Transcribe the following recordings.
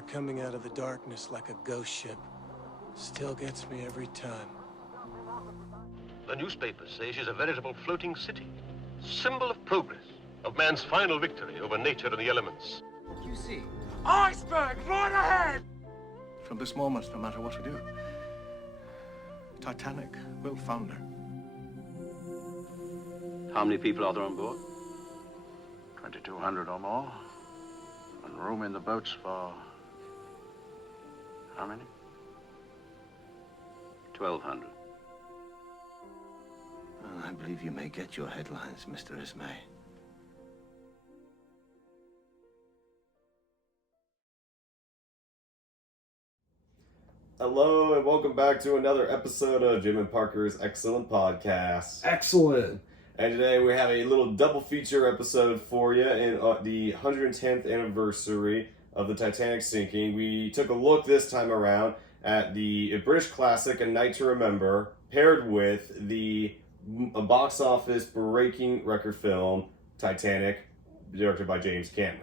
there coming out of the darkness like a ghost ship. Still gets me every time. The newspapers say she's a veritable floating city. Symbol of progress, of man's final victory over nature and the elements. What do you see? Iceberg, right ahead! From this moment, no matter what we do, Titanic will founder. How many people are there on board? 2,200 or more. And room in the boats for... how many? 1,200. Well, I believe you may get your headlines, Mr. Ismay. Hello and welcome back to another episode of Jim and Parker's Excellent Podcast. Excellent. And today we have a little double feature episode for you in the 110th anniversary of the Titanic sinking. We took a look this time around at the British classic A Night to Remember, paired with the box office breaking record film Titanic, directed by James Cameron.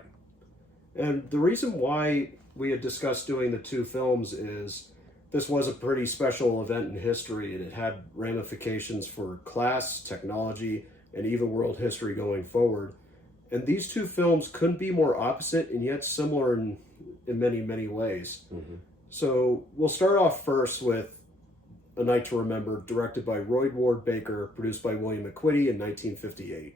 And the reason why we had discussed doing the two films is this was a pretty special event in history, and it had ramifications for class, technology, and even world history going forward. And these two films couldn't be more opposite and yet similar in many, many ways. Mm-hmm. So we'll start off first with A Night to Remember, directed by Roy Ward Baker, produced by William McQuitty in 1958.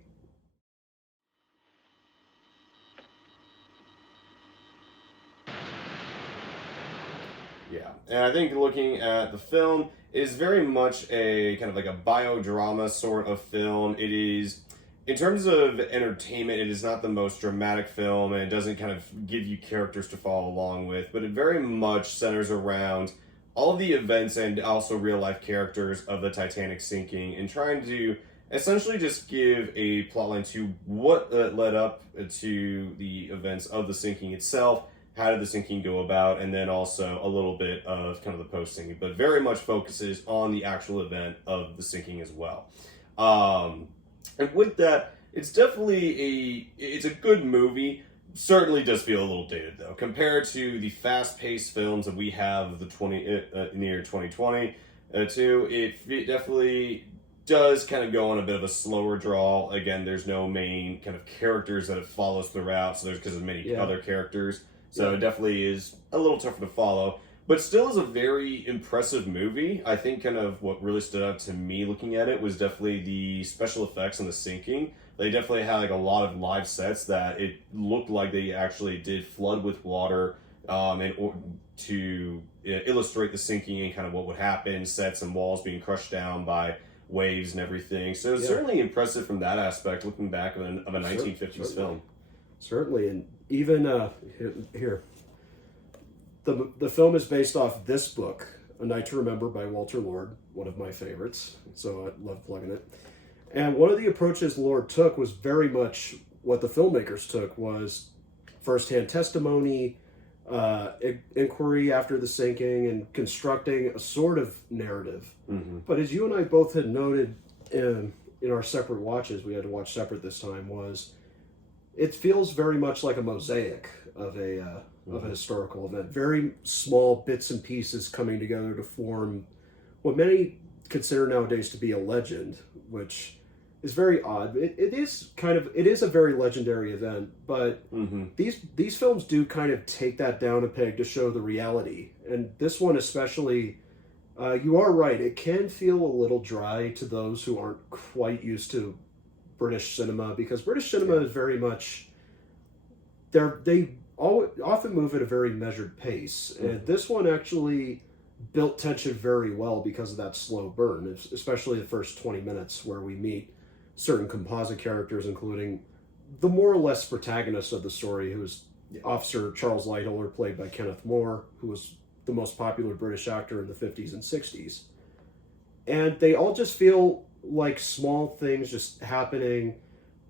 Yeah, and I think looking at the film, it is very much a kind of like a biodrama sort of film. It is, in terms of entertainment, it is not the most dramatic film, and it doesn't kind of give you characters to follow along with, but it very much centers around all of the events and also real-life characters of the Titanic sinking, and trying to essentially just give a plotline to what led up to the events of the sinking itself. How did the sinking go about, and then also a little bit of kind of the post-sinking, but very much focuses on the actual event of the sinking as well. And with that, it's definitely it's a good movie. Certainly does feel a little dated though, compared to the fast-paced films that we have of the in the year 2020. It definitely does kind of go on a bit of a slower draw. Again, there's no main kind of characters that it follows throughout, so there's because of many other characters. So it definitely is a little tougher to follow, but still is a very impressive movie. I think kind of what really stood out to me looking at it was definitely the special effects and the sinking. They definitely had like a lot of live sets that it looked like they actually did flood with water to illustrate the sinking and kind of what would happen, sets and walls being crushed down by waves and everything. So it's certainly impressive from that aspect, looking back of a 1950s film. Certainly, and even here, the film is based off this book, A Night to Remember by Walter Lord, one of my favorites, so I love plugging it. And one of the approaches Lord took was very much what the filmmakers took, was firsthand testimony, inquiry after the sinking, and constructing a sort of narrative. Mm-hmm. But as you and I both had noted in our separate watches, we had to watch separate this time, was it feels very much like a mosaic of a historical event. Very small bits and pieces coming together to form what many consider nowadays to be a legend, which is very odd. It is a very legendary event, but these films do kind of take that down a peg to show the reality. And this one especially, you are right, it can feel a little dry to those who aren't quite used to British cinema, because British cinema is very much, they often move at a very measured pace, and this one actually built tension very well because of that slow burn, especially the first 20 minutes where we meet certain composite characters, including the more or less protagonist of the story, who is Officer Charles Lightoller, played by Kenneth More, who was the most popular British actor in the 50s and 60s. And they all just feel like small things just happening,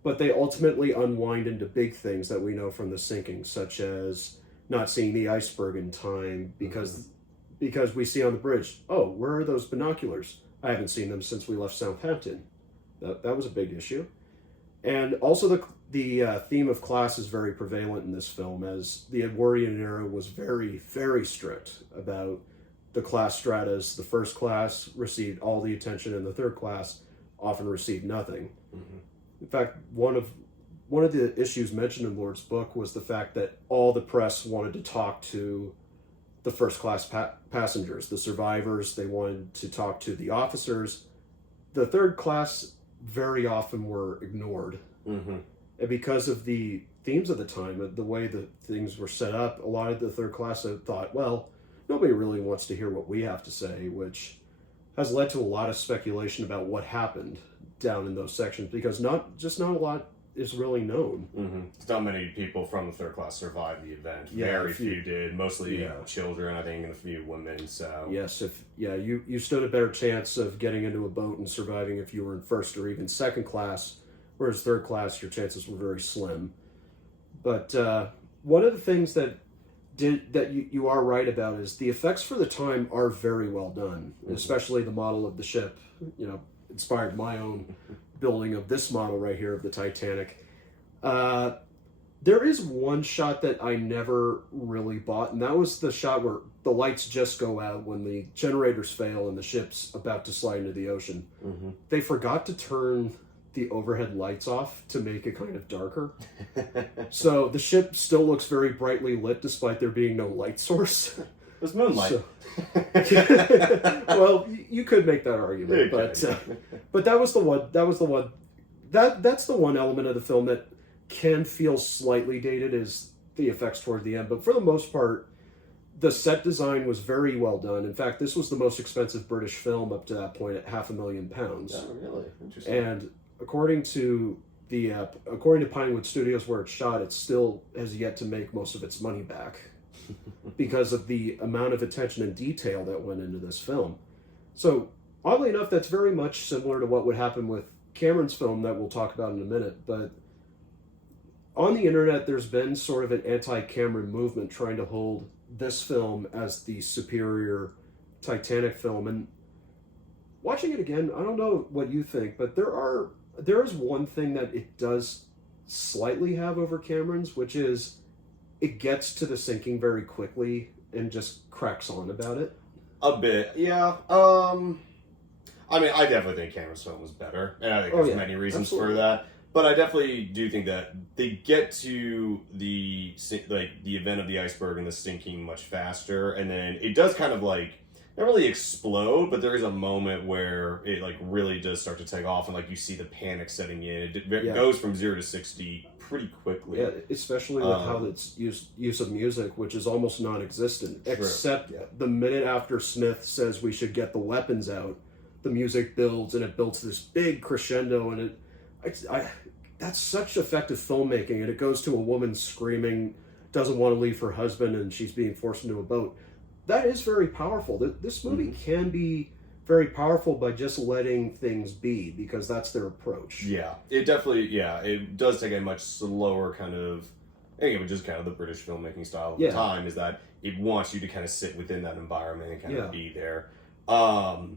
but they ultimately unwind into big things that we know from the sinking, such as not seeing the iceberg in time because we see on the bridge, oh, where are those binoculars? I haven't seen them since we left Southampton. That was a big issue. And also the theme of class is very prevalent in this film, as the Edwardian era was very, very strict about the class stratas. The first class received all the attention, and the third class often received nothing. Mm-hmm. In fact, one of the issues mentioned in Lord's book was the fact that all the press wanted to talk to the first class passengers, the survivors. They wanted to talk to the officers. The third class very often were ignored. Mm-hmm. And because of the themes of the time, the way the things were set up, a lot of the third class thought, well, nobody really wants to hear what we have to say, which has led to a lot of speculation about what happened down in those sections, because not a lot is really known. Mm-hmm. Not many people from the third class survived the event. Yeah, Very few did. Mostly children, I think, and a few women. So yes, you stood a better chance of getting into a boat and surviving if you were in first or even second class, whereas third class, your chances were very slim. But one of the things that you are right about is the effects for the time are very well done, mm-hmm. especially the model of the ship. Inspired my own building of this model right here of the Titanic. There is one shot that I never really bought, and that was the shot where the lights just go out when the generators fail and the ship's about to slide into the ocean. Mm-hmm. They forgot to turn the overhead lights off to make it kind of darker. So the ship still looks very brightly lit despite there being no light source. There's moonlight. Well, you could make that argument, but that was the one. That's the one element of the film that can feel slightly dated, is the effects toward the end. But for the most part, the set design was very well done. In fact, this was the most expensive British film up to that point at £500,000. Oh, really? Interesting. And according to Pinewood Studios, where it's shot, it still has yet to make most of its money back because of the amount of attention and detail that went into this film. So, oddly enough, that's very much similar to what would happen with Cameron's film that we'll talk about in a minute. But on the internet, there's been sort of an anti-Cameron movement trying to hold this film as the superior Titanic film. And watching it again, I don't know what you think, but there is one thing that it does slightly have over Cameron's, which is it gets to the sinking very quickly and just cracks on about it. A bit, yeah. I mean, I definitely think Cameron's film was better, and I think there's many reasons for that. But I definitely do think that they get to the event of the iceberg and the sinking much faster, and then it does kind of not really explode, but there is a moment where it really does start to take off, and you see the panic setting in. It goes from 0 to 60 pretty quickly. Yeah, especially with how it's use of music, which is almost non-existent, except the minute after Smith says we should get the weapons out, the music builds, and it builds this big crescendo, and that's such effective filmmaking, and it goes to a woman screaming, doesn't want to leave her husband, and she's being forced into a boat. That is very powerful. This movie can be very powerful by just letting things be, because that's their approach. Yeah, it definitely, it does take a much slower kind of, which is kind of the British filmmaking style of the time, is that it wants you to kind of sit within that environment and kind of be there. But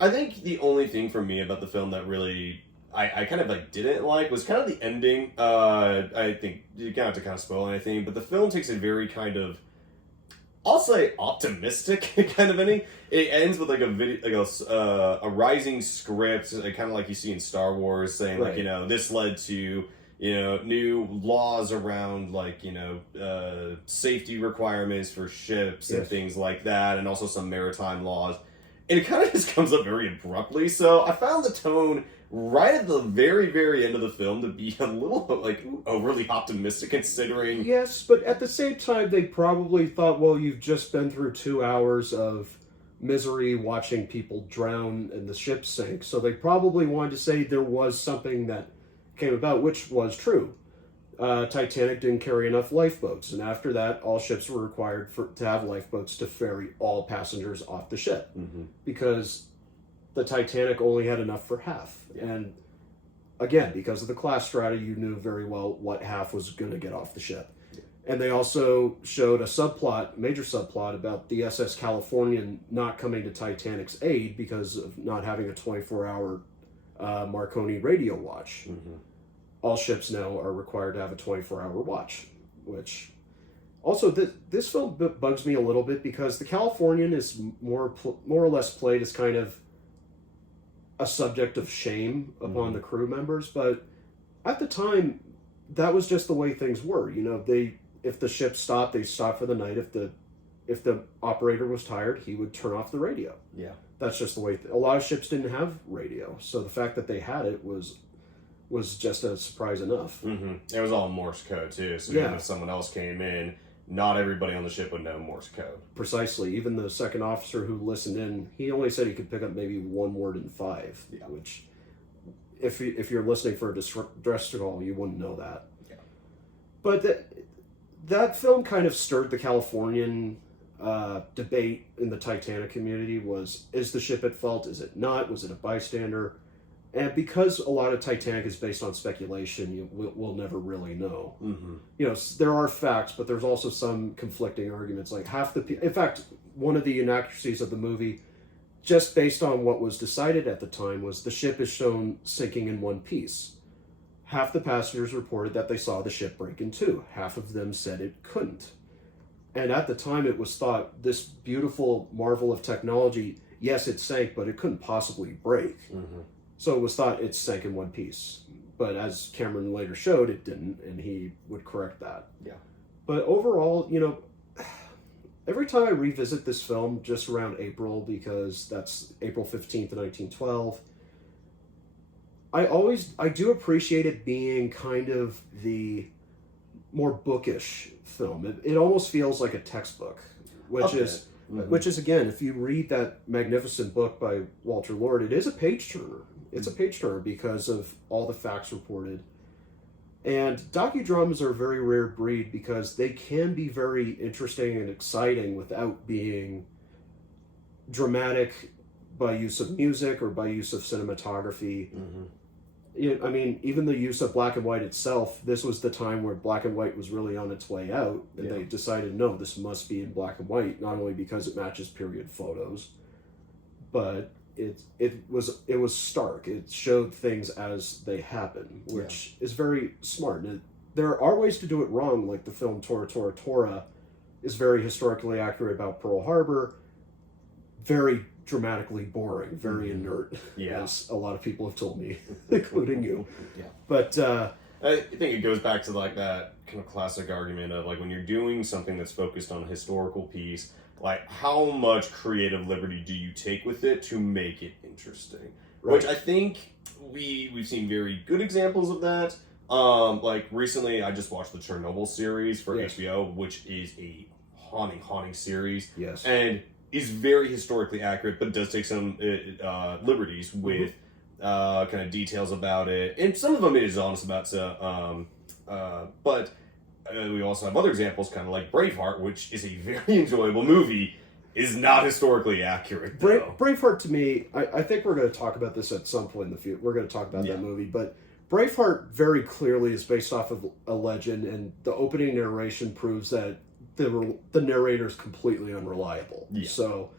I think the only thing for me about the film that really I kind of didn't like was kind of the ending. I think you don't have to kind of spoil anything, but the film takes a very kind of, I'll say, optimistic kind of ending. It ends with a rising script, kind of like you see in Star Wars, saying this led to new laws around safety requirements for ships and things like that, and also some maritime laws. And it kind of just comes up very abruptly. So I found the tone right at the very, very end of the film to be a little overly optimistic, considering. Yes, but at the same time, they probably thought, well, you've just been through 2 hours of misery watching people drown and the ship sink. So they probably wanted to say there was something that came about, which was true. Titanic didn't carry enough lifeboats, and after that, all ships were required to have lifeboats to ferry all passengers off the ship, because the Titanic only had enough for half. And again, because of the class strata, you knew very well what half was going to get off the ship. And they also showed a major subplot about the SS Californian not coming to Titanic's aid because of not having a 24-hour Marconi radio watch. All ships now are required to have a 24-hour watch, which also this film bugs me a little bit because the Californian is more or less played as kind of a subject of shame upon the crew members, but at the time that was just the way things were. You know, if the ship stopped, they stopped for the night. If the operator was tired, he would turn off the radio. Yeah, that's just the way. A lot of ships didn't have radio, so the fact that they had it was just a surprise enough. It was all Morse code too, so even if someone else came in, not everybody on the ship would know Morse code. Precisely. Even the second officer who listened in, he only said he could pick up maybe one word in 5, which if you're listening for a distress call, you wouldn't know that. Yeah. But that film kind of stirred the Californian debate in the Titanic community. Is the ship at fault? Is it not? Was it a bystander? And because a lot of Titanic is based on speculation, we'll never really know. You know, there are facts, but there's also some conflicting arguments. Like in fact, one of the inaccuracies of the movie, just based on what was decided at the time, was the ship is shown sinking in one piece. Half the passengers reported that they saw the ship break in two. Half of them said it couldn't. And at the time, it was thought this beautiful marvel of technology, yes, it sank, but it couldn't possibly break. So it was thought it sank in one piece. But as Cameron later showed, it didn't, and he would correct that. Yeah. But overall, you know, every time I revisit this film, just around April, because that's April 15th, 1912, I do appreciate it being kind of the more bookish film. It almost feels like a textbook, which is again, if you read that magnificent book by Walter Lord, it is a page turner. It's a page turner because of all the facts reported. And docudramas are a very rare breed because they can be very interesting and exciting without being dramatic by use of music or by use of cinematography. I mean, even the use of black and white itself, this was the time where black and white was really on its way out. And they decided, no, this must be in black and white, not only because it matches period photos, but it was stark. It showed things as they happen, which is very smart. And there are ways to do it wrong, like the film Tora Tora Tora is very historically accurate about Pearl Harbor, very dramatically boring, very inert, as a lot of people have told me, including you. But I think it goes back to like that kind of classic argument of like when you're doing something that's focused on a historical piece, like how much creative liberty do you take with it to make it interesting? Right. Which I think we've seen very good examples of that. Like recently, I just watched the Chernobyl series for HBO, which is a haunting series. Yes, and is very historically accurate, but does take some liberties with kind of details about it, and some of them it is honest about. But we also have other examples, kind of like Braveheart, which is a very enjoyable movie, is not historically accurate. Braveheart, to me, I think we're going to talk about this at some point in the future. We're going to talk about that movie, but Braveheart very clearly is based off of a legend, and the opening narration proves that the narrator is completely unreliable. So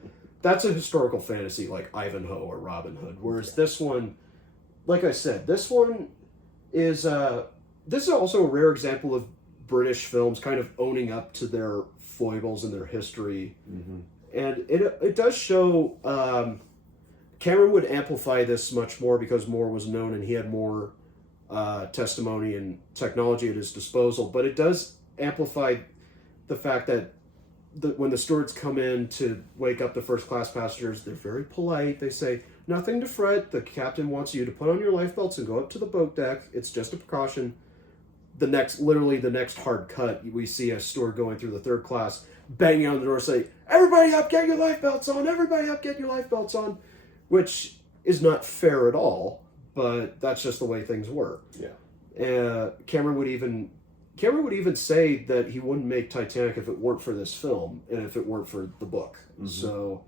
that's a historical fantasy like Ivanhoe or Robin Hood. Whereas this one, like I said, this is also a rare example of British films kind of owning up to their foibles and their history. And it does show Cameron would amplify this much more because more was known and he had more testimony and technology at his disposal. But it does amplify the fact that when the stewards come in to wake up the first class passengers, they're very polite. They say, nothing to fret. The captain wants you to put on your life belts and go up to the boat deck. It's just a precaution. Literally the next hard cut, we see a steward going through the third class, banging on the door, say, everybody up, get your life belts on. Everybody up, get your life belts on. Which is not fair at all, but that's just the way things were. Cameron would even say that he wouldn't make Titanic if it weren't for this film and if it weren't for the book. So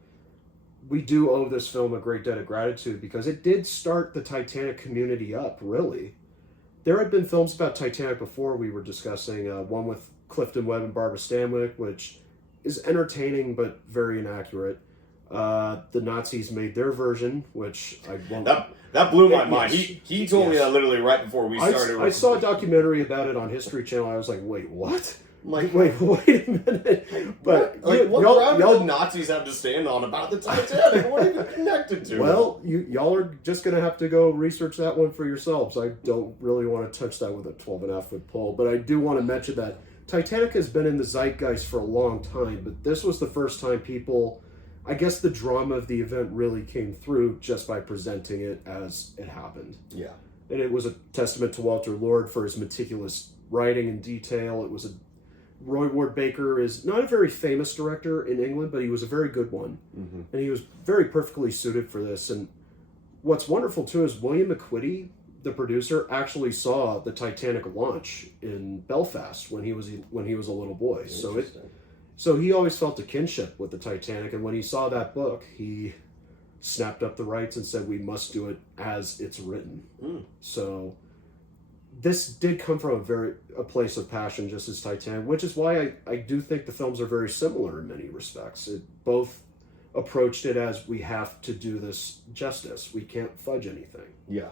we do owe this film a great debt of gratitude because it did start the Titanic community up, really. There had been films about Titanic before we were discussing, one with Clifton Webb and Barbara Stanwyck, which is entertaining but very inaccurate. The Nazis made their version, which I won't... That blew my mind. Yes. He told me that literally right before we started. I saw a documentary about it on History Channel. I was like, wait, what? Like, wait a minute. But what ground do the Nazis have to stand on about the Titanic? What are you connected to? Well, y'all are just going to have to go research that one for yourselves. I don't really want to touch that with a 12.5-foot pole, but I do want to mention that Titanic has been in the zeitgeist for a long time, but this was the first time people... I guess the drama of the event really came through just by presenting it as it happened. Yeah. And it was a testament to Walter Lord for his meticulous writing and detail. It was Roy Ward Baker is not a very famous director in England, but he was a very good one. Mm-hmm. And he was very perfectly suited for this. And what's wonderful, too, is William McQuitty, the producer, actually saw the Titanic launch in Belfast when he was a little boy. So he always felt a kinship with the Titanic, and when he saw that book, he snapped up the rights and said, we must do it as it's written. So this did come from a place of passion, just as Titanic, which is why I do think the films are very similar in many respects. It both approached it as, we have to do this justice. We can't fudge anything. Yeah.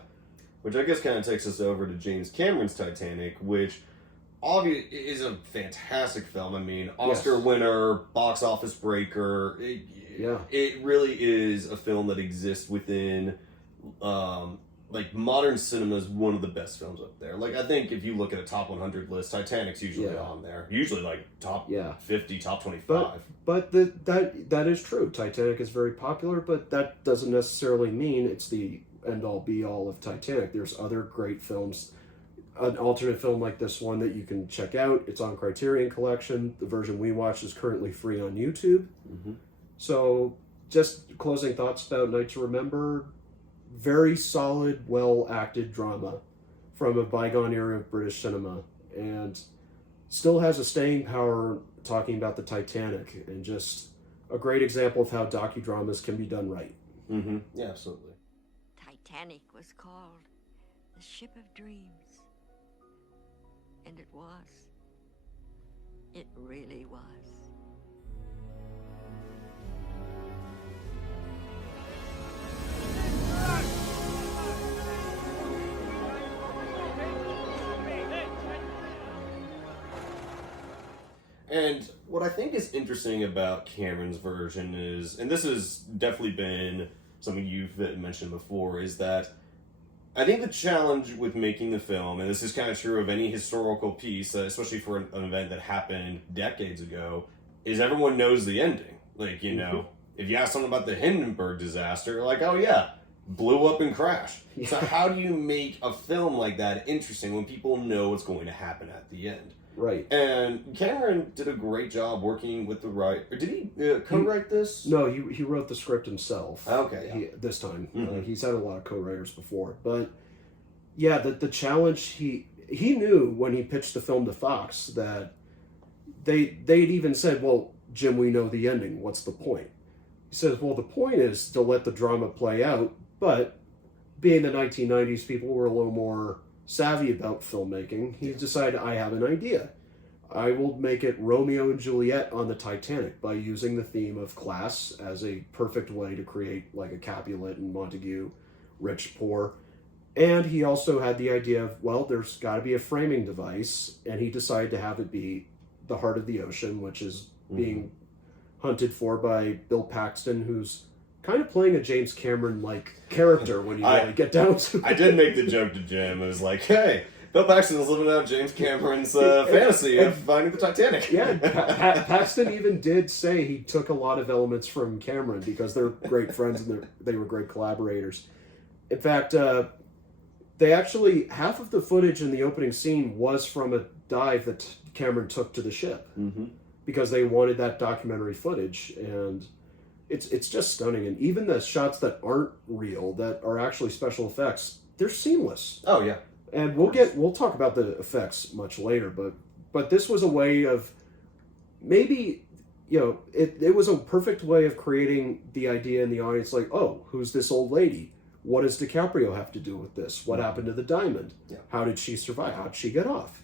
Which I guess kind of takes us over to James Cameron's Titanic, which... obviously, it is a fantastic film. I mean, Oscar winner, box office breaker. It really is a film that exists within, like, modern cinema is one of the best films up there. Like, I think if you look at a top 100 list, Titanic's usually on there. Usually, like, top 50, top 25. But that is true. Titanic is very popular, but that doesn't necessarily mean it's the end-all, be-all of Titanic. There's other great films. An alternate film like this one that you can check out. It's on Criterion Collection. The version we watched is currently free on YouTube. Mm-hmm. So, just closing thoughts about Night to Remember. Very solid, well-acted drama from a bygone era of British cinema. And still has a staying power talking about the Titanic. And just a great example of how docudramas can be done right. Mm-hmm. Yeah, absolutely. Titanic was called the Ship of Dreams. And it was. It really was. And what I think is interesting about Cameron's version is, and this has definitely been something you've mentioned before, is that I think the challenge with making the film, and this is kind of true of any historical piece, especially for an event that happened decades ago, is everyone knows the ending. Like, you know, if you ask someone about the Hindenburg disaster, they're like, oh yeah, blew up and crashed. Yeah. So how do you make a film like that interesting when people know what's going to happen at the end? Right. And Cameron did a great job working with the writer. Did he co-write this? No, he wrote the script himself. Okay. This time. Mm-hmm. He's had a lot of co-writers before. But, yeah, the challenge, he knew when he pitched the film to Fox that they'd even said, well, Jim, we know the ending. What's the point? He says, well, the point is to let the drama play out, but being the 1990s, people were a little more savvy about filmmaking. He decided, I have an idea. I will make it Romeo and Juliet on the Titanic by using the theme of class as a perfect way to create like a Capulet and Montague, rich, poor. And he also had the idea of, well, there's got to be a framing device, and he decided to have it be the heart of the ocean, which is being hunted for by Bill Paxton, who's kind of playing a James Cameron-like character when you really get down to it. I did make the joke to Jim. It was like, hey, Bill Paxton's living out James Cameron's fantasy of finding the Titanic. Yeah, Paxton even did say he took a lot of elements from Cameron because they're great friends and they were great collaborators. In fact, they actually, half of the footage in the opening scene was from a dive that Cameron took to the ship because they wanted that documentary footage, and it's just stunning. And even the shots that aren't real, that are actually special effects, they're seamless. Oh yeah. And we'll talk about the effects much later, but this was a way of maybe, you know, it was a perfect way of creating the idea in the audience, like, oh, who's this old lady? What does DiCaprio have to do with this? What happened to the diamond? Yeah. How did she survive? How did she get off?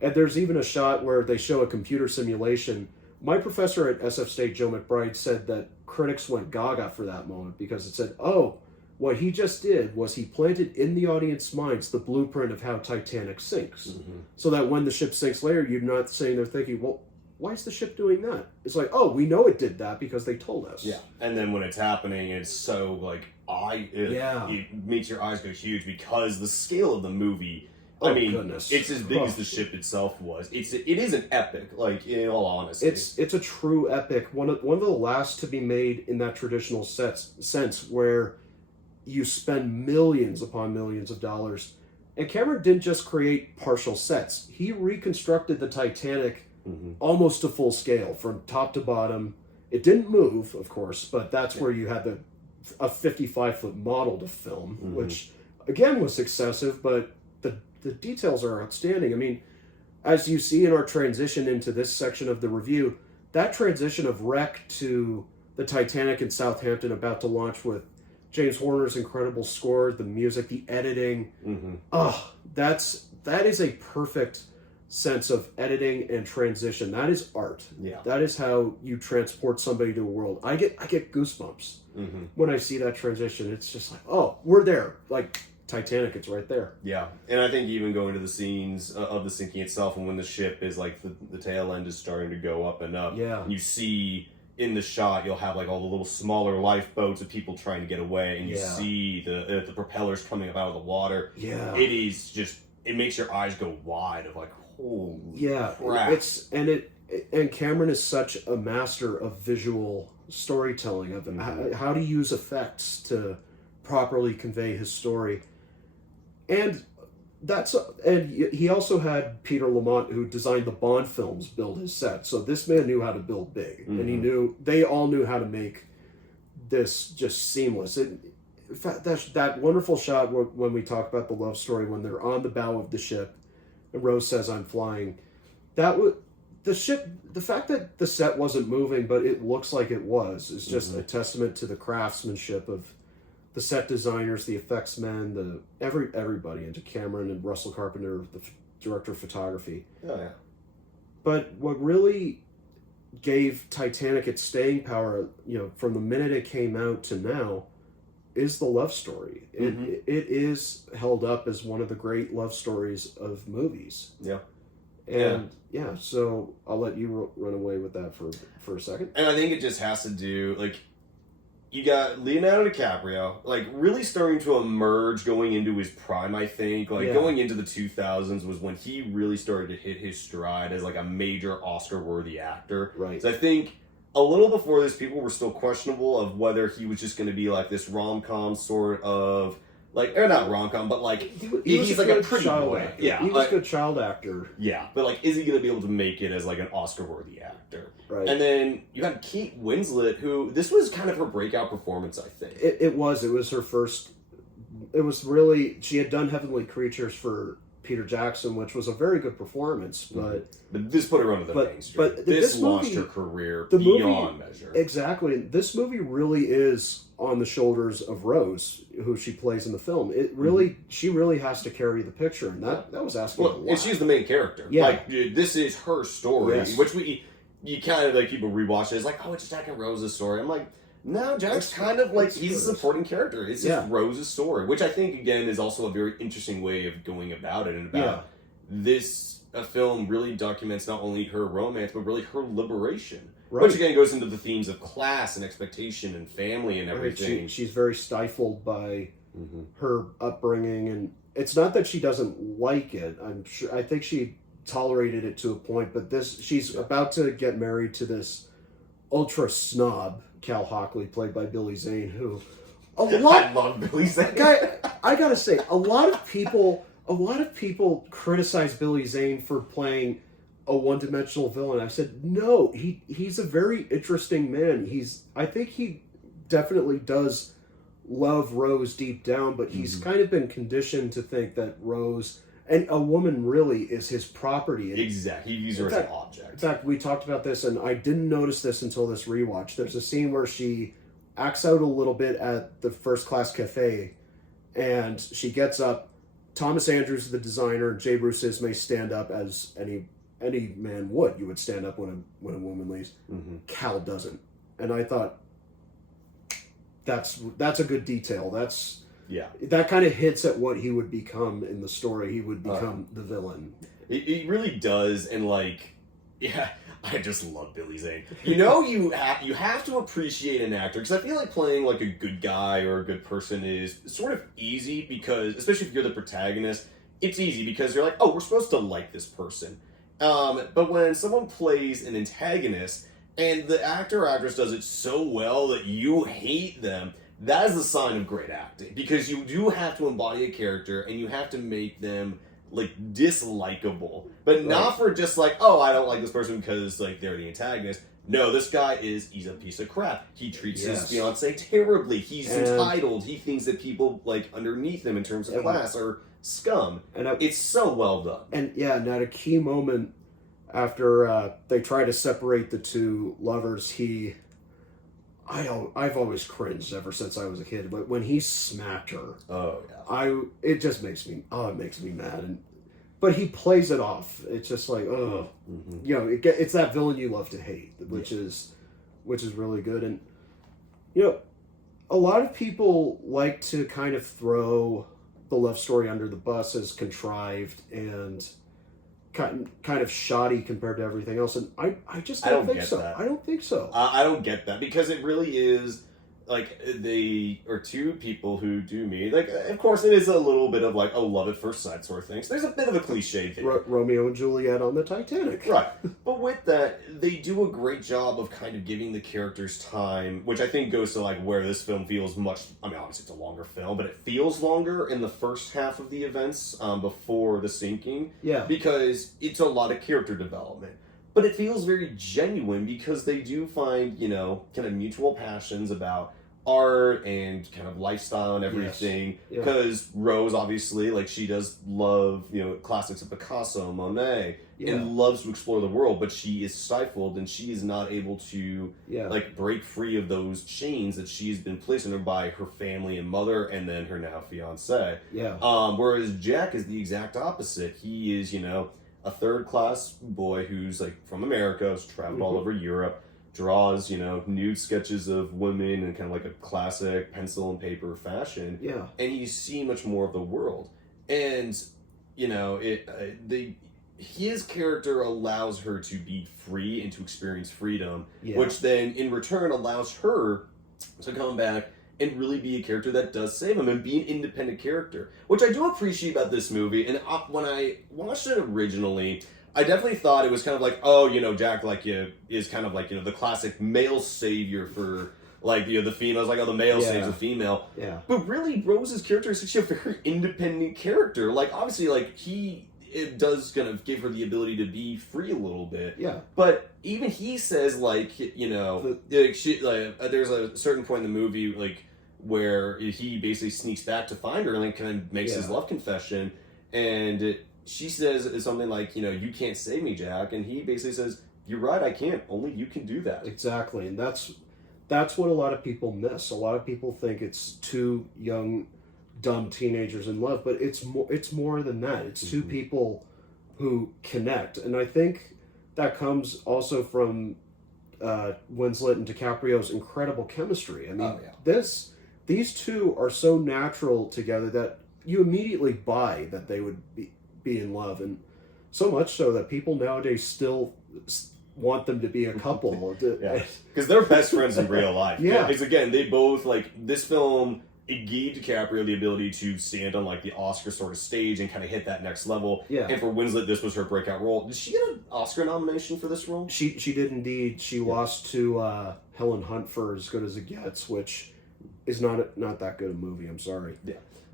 And there's even a shot where they show a computer simulation My professor at SF State, Joe McBride, said that critics went gaga for that moment because it said, oh, what he just did was he planted in the audience minds the blueprint of how Titanic sinks. So that when the ship sinks later, you're not sitting there thinking, well, why is the ship doing that? It's like, oh, we know it did that because they told us. Yeah. And then when it's happening, it's so, like, it makes your eyes go huge because the scale of the movie, I mean, goodness. It's as big as the ship itself was. It is an epic, like, in all honesty. It's a true epic. One of the last to be made in that traditional sense where you spend millions upon millions of dollars. And Cameron didn't just create partial sets. He reconstructed the Titanic almost to full scale, from top to bottom. It didn't move, of course, but that's where you had a 55-foot model to film, which, again, was excessive, but the details are outstanding. I mean, as you see in our transition into this section of the review, that transition of wreck to the Titanic in Southampton about to launch with James Horner's incredible score, the music, the editing. That is a perfect sense of editing and transition. That is art. Yeah. That is how you transport somebody to a world. I get goosebumps when I see that transition. It's just like, oh, we're there. Like Titanic, it's right there. Yeah. And I think even going to the scenes of the sinking itself, and when the ship is like the tail end is starting to go up and up, you see in the shot you'll have like all the little smaller lifeboats of people trying to get away, and you see the propellers coming up out of the water. It is just, it makes your eyes go wide of like, holy crap. And Cameron is such a master of visual storytelling, of how to use effects to properly convey his story. And he also had Peter Lamont, who designed the Bond films, build his set. So this man knew how to build big, and they all knew how to make this just seamless. In fact, that wonderful shot when we talk about the love story, when they're on the bow of the ship, and Rose says, "I'm flying." That was the ship. The fact that the set wasn't moving, but it looks like it was, is just a testament to the craftsmanship of the set designers, the effects men, everybody, and to Cameron and Russell Carpenter, the director of photography. But what really gave Titanic its staying power, from the minute it came out to now, is the love story. It is held up as one of the great love stories of movies. So I'll let you run away with that for a second. And I think it just has to do, like, you got Leonardo DiCaprio, like, really starting to emerge going into his prime, I think. Like, going into the 2000s was when he really started to hit his stride as, like, a major Oscar-worthy actor. Right. So I think a little before this, people were still questionable of whether he was just going to be, like, this rom-com sort of, like, or not rom-com, but, like, he's like a pretty boy. Actor. He was a good child actor. Yeah, but, like, is he going to be able to make it as, like, an Oscar-worthy actor? Right. And then you had Kate Winslet, who, this was kind of her breakout performance, I think. It was her first, it was really, she had done Heavenly Creatures for Peter Jackson, which was a very good performance, but this put her under the mainstream. But this launched her career beyond measure. Exactly. This movie really is on the shoulders of Rose, who she plays in the film. It really, she really has to carry the picture, and that was asking a lot. And she's the main character. Yeah. Like, dude, this is her story, which you kind of, like, people rewatch it. It's like, oh, it's Jack and Rose's story. I'm like, no, Jack's kind of like, he's a supporting character. It's just Rose's story, which I think, again, is also a very interesting way of going about it, and about this film really documents not only her romance, but really her liberation. Right. Which, again, goes into the themes of class and expectation and family and everything. Right. She's very stifled by her upbringing, and it's not that she doesn't like it. I think she tolerated it to a point, but she's about to get married to this ultra snob, Cal Hockley, played by Billy Zane, who I love Billy Zane. I gotta say, a lot of people criticize Billy Zane for playing a one-dimensional villain. I said, no, he's a very interesting man. I think he definitely does love Rose deep down, but he's kind of been conditioned to think that Rose, and a woman, really is his property. Exactly. He views her as an object. In fact, we talked about this, and I didn't notice this until this rewatch. There's a scene where she acts out a little bit at the First Class Cafe, and she gets up. Thomas Andrews, the designer, and J. Bruce Ismay stand up, as any any man would. You would stand up when a woman leaves. Cal doesn't, and I thought that's a good detail. That kind of hits at what he would become in the story. He would become the villain. It really does, and like, yeah, I just love Billy Zane. You know, you have to appreciate an actor, because I feel like playing like a good guy or a good person is sort of easy, because especially if you're the protagonist, it's easy because you're like, oh, we're supposed to like this person. But when someone plays an antagonist and the actor or actress does it so well that you hate them, that is a sign of great acting, because you do have to embody a character and you have to make them like dislikable, but not for just like, oh, I don't like this person because like they're the antagonist. No, this guy he's a piece of crap. He treats his fiance terribly. He's entitled. He thinks that people like underneath him in terms of class are scum. And it's so well done. And at a key moment after they try to separate the two lovers, I've always cringed ever since I was a kid, but when he smacked her, it just makes me mad. But he plays it off. It's just like, it's that villain you love to hate, which is really good. And a lot of people like to kind of throw the love story under the bus as contrived and kind of shoddy compared to everything else, and I just don't think so. I don't think so. I don't get that, because it really is like they are two people who do meet. Like, of course, it is a little bit of like, oh, love at first sight sort of thing. So there's a bit of a cliche thing. Romeo and Juliet on the Titanic. Right. But with that, they do a great job of kind of giving the characters time, which I think goes to like where this film feels much, I mean, obviously it's a longer film, but it feels longer in the first half of the events before the sinking. Yeah. Because it's a lot of character development. But it feels very genuine because they do find, kind of mutual passions about art and kind of lifestyle and everything. Because Rose, obviously, like, she does love, classics of Picasso, Monet, and loves to explore the world, but she is stifled and she is not able to, like, break free of those chains that she's been placed under by her family and mother and then her now fiancé. Whereas Jack is the exact opposite. He is, a third-class boy who's, like, from America, has traveled all over Europe, draws, nude sketches of women in kind of like a classic pencil and paper fashion. And you see much more of the world. And, his character allows her to be free and to experience freedom, which then, in return, allows her to come back and really be a character that does save him and be an independent character, which I do appreciate about this movie. And when I watched it originally, I definitely thought it was kind of like, oh, Jack, like, is kind of like, the classic male savior for, like, the females, like, oh, the male saves the female. But really, Rose's character is actually a very independent character. Like, obviously, like, it does kind of give her the ability to be free a little bit. But even he says, like, there's a certain point in the movie, like, where he basically sneaks back to find her and like kind of makes his love confession, and she says something like, you can't save me, Jack, and he basically says, you're right, I can't. Only you can do that. Exactly, and that's what a lot of people miss. A lot of people think it's two young, dumb teenagers in love, but it's more than that. It's two people who connect, and I think that comes also from Winslet and DiCaprio's incredible chemistry. I mean, these two are so natural together that you immediately buy that they would be in love, and so much so that people nowadays still want them to be a couple. Because they're best friends in real life. Because again, they both, like, this film, it gave DiCaprio the ability to stand on like the Oscar sort of stage and kind of hit that next level. And for Winslet, this was her breakout role. Did she get an Oscar nomination for this role? She did indeed. She lost to Helen Hunt for As Good as It Gets, which is not that good a movie. I'm sorry.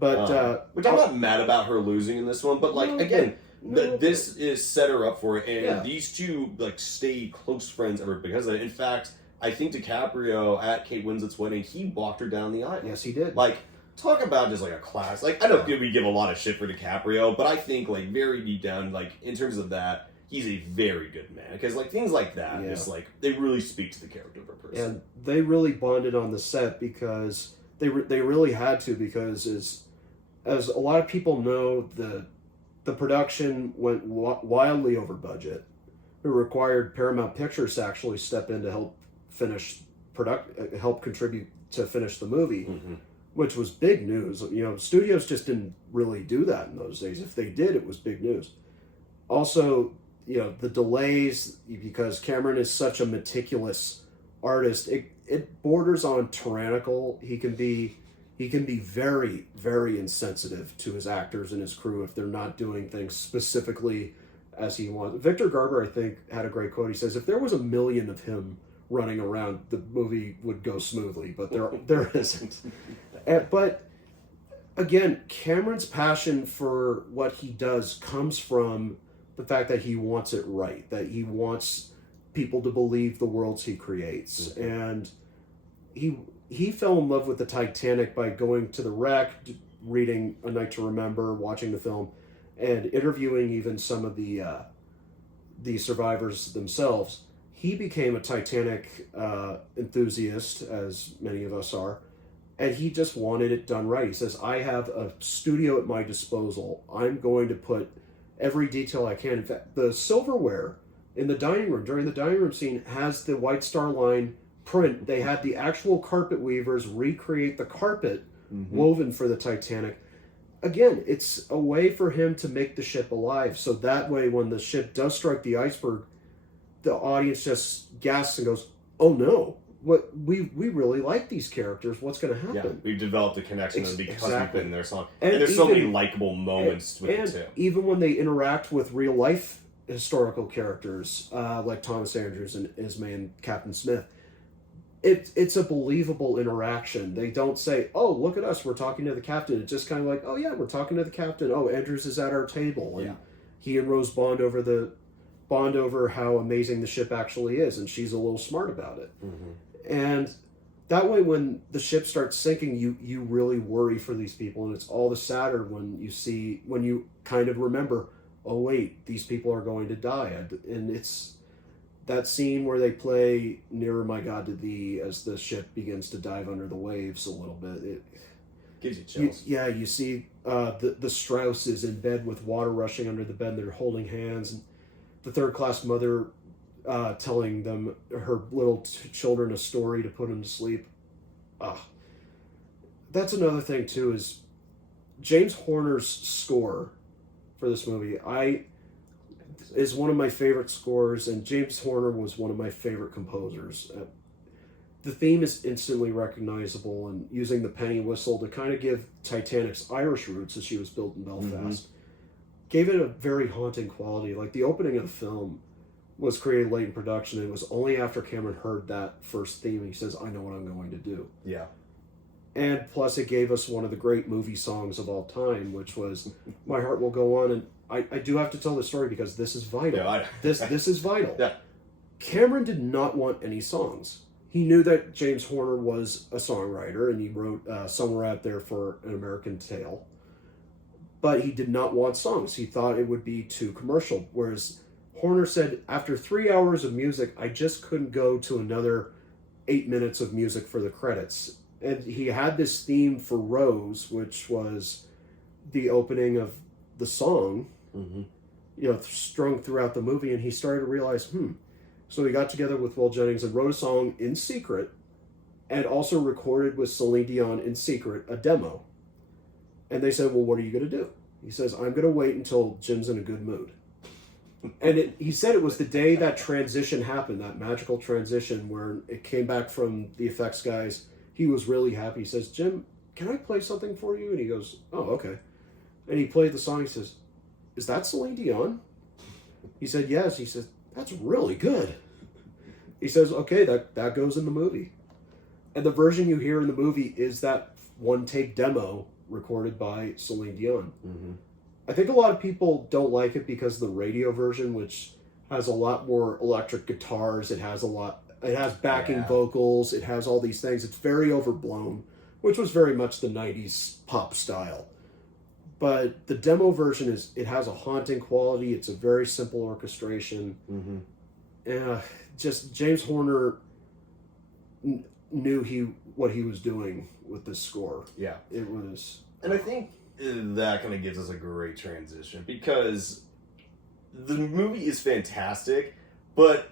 But which I'm not mad about her losing in this one, but like this is set her up for it, and these two like stay close friends ever because of it. In fact, I think DiCaprio at Kate Winslet's wedding, he walked her down the aisle. Yes, he did. Like, talk about just like a class. Like, I don't think we give a lot of shit for DiCaprio, but I think like very deep down, like in terms of that, he's a very good man, because like things like that, just like they really speak to the character of a person. And they really bonded on the set because they really had to, because as a lot of people know, the production went wildly over budget, who required Paramount Pictures to actually step in to help help contribute to finish the movie, which was big news. Studios just didn't really do that in those days. If they did, it was big news. Also, the delays, because Cameron is such a meticulous artist, it borders on tyrannical. He can be very, very insensitive to his actors and his crew if they're not doing things specifically as he wants. Victor Garber, I think, had a great quote. He says, if there was 1 million of him running around, the movie would go smoothly, but there isn't. But again, Cameron's passion for what he does comes from the fact that he wants it right, that he wants people to believe the worlds he creates. And he fell in love with the Titanic by going to the wreck, reading A Night to Remember, watching the film, and interviewing even some of the survivors themselves. He became a Titanic enthusiast, as many of us are, and he just wanted it done right. He says, I have a studio at my disposal. I'm going to put every detail I can. In fact, the silverware in the dining room, during the dining room scene, has the White Star Line print. They had the actual carpet weavers recreate the carpet woven for the Titanic. Again, it's a way for him to make the ship alive. So that way, when the ship does strike the iceberg, the audience just gasps and goes, oh no, what we really like these characters. What's going to happen? Yeah, we've developed a connection because we've been in their song. And there's so many likable moments with it too. Even when they interact with real life historical characters, like Thomas Andrews and Ismay and Captain Smith, it's a believable interaction. They don't say, oh, look at us, we're talking to the captain. It's just kind of like, oh yeah, we're talking to the captain. Oh, Andrews is at our table. And he and Rose bond over how amazing the ship actually is, and she's a little smart about it. And that way, when the ship starts sinking, you really worry for these people, and it's all the sadder when you kind of remember, oh wait, these people are going to die. And it's that scene where they play Nearer My God to Thee as the ship begins to dive under the waves a little bit. It gives you chills. You see the Strauss is in bed with water rushing under the bed, and they're holding hands, and the third class mother telling them, her little children, a story to put them to sleep. That's another thing too, is James Horner's score for this movie is one of my favorite scores, and James Horner was one of my favorite composers. The theme is instantly recognizable, and using the penny whistle to kind of give Titanic's Irish roots, as she was built in Belfast, gave it a very haunting quality. Like, the opening of the film was created late in production, and it was only after Cameron heard that first theme, he says, I know what I'm going to do. Yeah. And plus it gave us one of the great movie songs of all time, which was My Heart Will Go On. And I do have to tell this story because this is vital. Yeah, this is vital. Yeah. Cameron did not want any songs. He knew that James Horner was a songwriter, and he wrote Somewhere Out There for An American Tale. But he did not want songs. He thought it would be too commercial. Whereas Horner said, after 3 hours of music, I just couldn't go to another 8 minutes of music for the credits. And he had this theme for Rose, which was the opening of the song, strung throughout the movie. And he started to realize, So he got together with Will Jennings and wrote a song in secret, and also recorded with Celine Dion in secret a demo. And they said, well, what are you going to do? He says, I'm going to wait until Jim's in a good mood. And he said it was the day that transition happened, that magical transition where it came back from the effects guys. He was really happy. He says, Jim, can I play something for you? And he goes, oh, okay. And he played the song. He says, is that Celine Dion? He said, yes. He says, that's really good. He says, okay, that goes in the movie. And the version you hear in the movie is that one-take demo recorded by Celine Dion. I think a lot of people don't like it because of the radio version, which has a lot more electric guitars. It has backing vocals. It has all these things. It's very overblown, which was very much the 90s pop style. But the demo version it has a haunting quality. It's a very simple orchestration. Just James Horner knew what he was doing with this score. Yeah. It was... And I think that kind of gives us a great transition, because the movie is fantastic, But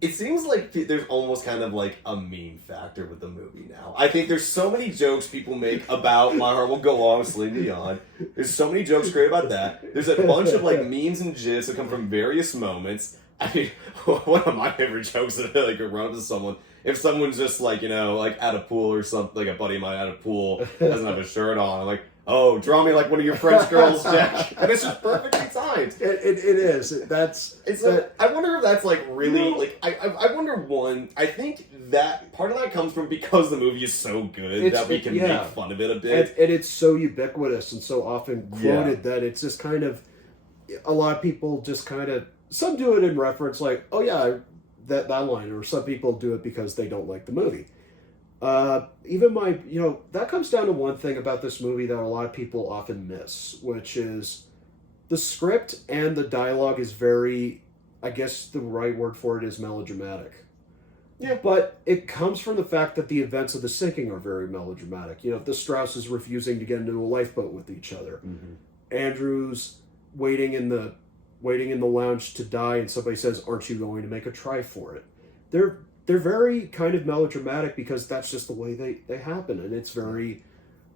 it seems like there's almost kind of like a meme factor with the movie now. I think there's so many jokes people make about My Heart Will Go On with Celine Dion. There's so many jokes great about that. There's a bunch of like memes and gifs that come from various moments. I mean, one of my favorite jokes is like run up to someone. If someone's just like, you know, like at a pool or something, like a buddy of mine at a pool, doesn't have a shirt on, I'm like, oh, draw me like one of your French girls, Jack. And it's just perfectly timed. It is. I wonder if that's like really, like, I wonder one, I think that part of that comes from because the movie is so good that we can make fun of it a bit. And it's so ubiquitous and so often quoted that it's just kind of, a lot of people just kind of, some do it in reference like, oh yeah, that line, or some people do it because they don't like the movie. Even that comes down to one thing about this movie that a lot of people often miss, which is the script and the dialogue is very, I guess the right word for it is melodramatic. Yeah. But it comes from the fact that the events of the sinking are very melodramatic. You know, the Strausses refusing to get into a lifeboat with each other. Mm-hmm. Andrew's waiting in the lounge to die, and somebody says, "Aren't you going to make a try for it?" They're very kind of melodramatic because that's just the way they happen, and it's very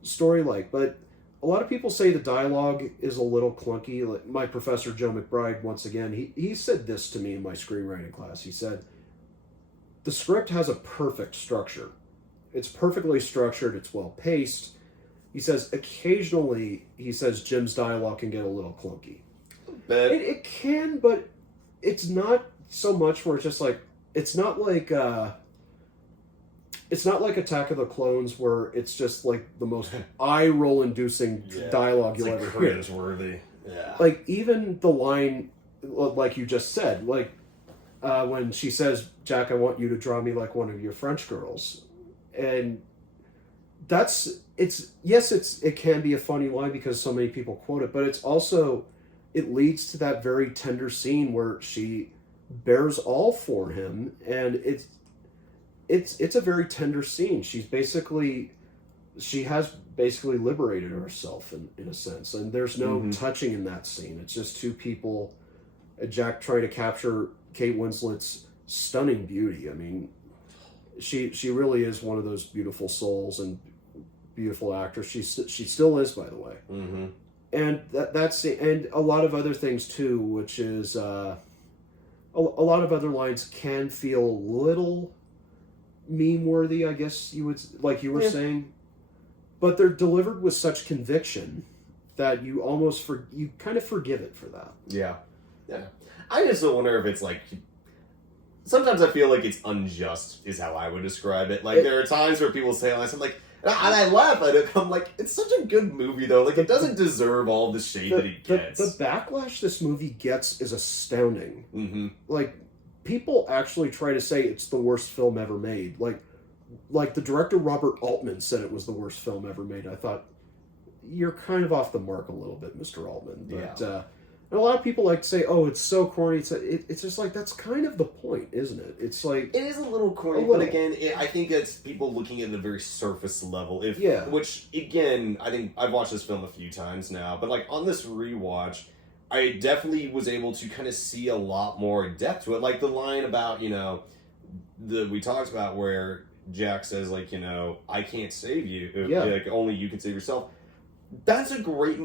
story-like. But a lot of people say the dialogue is a little clunky. Like my professor, Joe McBride, once again, he said this to me in my screenwriting class. He said, the script has a perfect structure. It's perfectly structured. It's well-paced. He says, occasionally, Jim's dialogue can get a little clunky. It can, but it's not so much where it's just like, it's not like Attack of the Clones where it's just like the most eye-roll inducing dialogue you'll ever hear. Cringeworthy. Yeah. Like even the line, like you just said, like when she says, "Jack, I want you to draw me like one of your French girls," and it can be a funny line because so many people quote it, but it's also, it leads to that very tender scene where she bears all for him, and it's a very tender scene. She has basically liberated herself in a sense, and there's no touching in that scene. It's just two people, Jack trying to capture Kate Winslet's stunning beauty. I mean, she really is one of those beautiful souls and beautiful actress. She still is, by the way. Mm-hmm. And that's and a lot of other things too, which is a lot of other lines can feel a little meme-worthy, I guess you would, like you were saying, but they're delivered with such conviction that you almost you kind of forgive it for that. Yeah. I just wonder if it's like, sometimes I feel like it's unjust is how I would describe it. Like there are times where people say this, I'm like, and I laugh at it. I'm like, it's such a good movie, though. Like, it doesn't deserve all the shade that it gets. The backlash this movie gets is astounding. Mm-hmm. Like, people actually try to say it's the worst film ever made. Like the director Robert Altman said it was the worst film ever made. I thought, you're kind of off the mark a little bit, Mr. Altman. But, and a lot of people like to say, "Oh, it's so corny." It's just like, that's kind of the point, isn't it? It's like, it is a little corny, but again, I think it's people looking at a very surface level. Which again, I think I've watched this film a few times now, but like on this rewatch, I definitely was able to kind of see a lot more depth to it. Like the line about, we talked about where Jack says, like, I can't save you. Like, only you can save yourself. That's a great,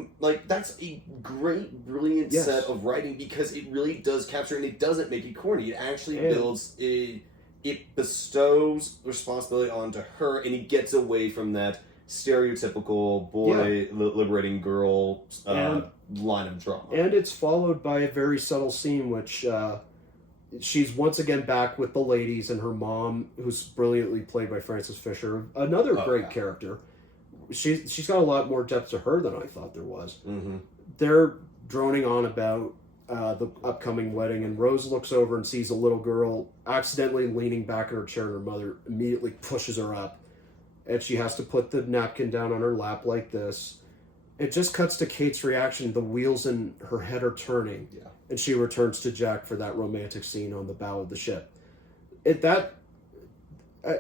brilliant set of writing because it really does capture, and it doesn't make it corny. It actually builds, it bestows responsibility onto her, and it gets away from that stereotypical boy liberating girl line of drama. And it's followed by a very subtle scene, which she's once again back with the ladies and her mom, who's brilliantly played by Frances Fisher, another great character. She's got a lot more depth to her than I thought there was. Mm-hmm. They're droning on about the upcoming wedding, and Rose looks over and sees a little girl accidentally leaning back in her chair, and her mother immediately pushes her up, and she has to put the napkin down on her lap like this. It just cuts to Kate's reaction. The wheels in her head are turning, and she returns to Jack for that romantic scene on the bow of the ship.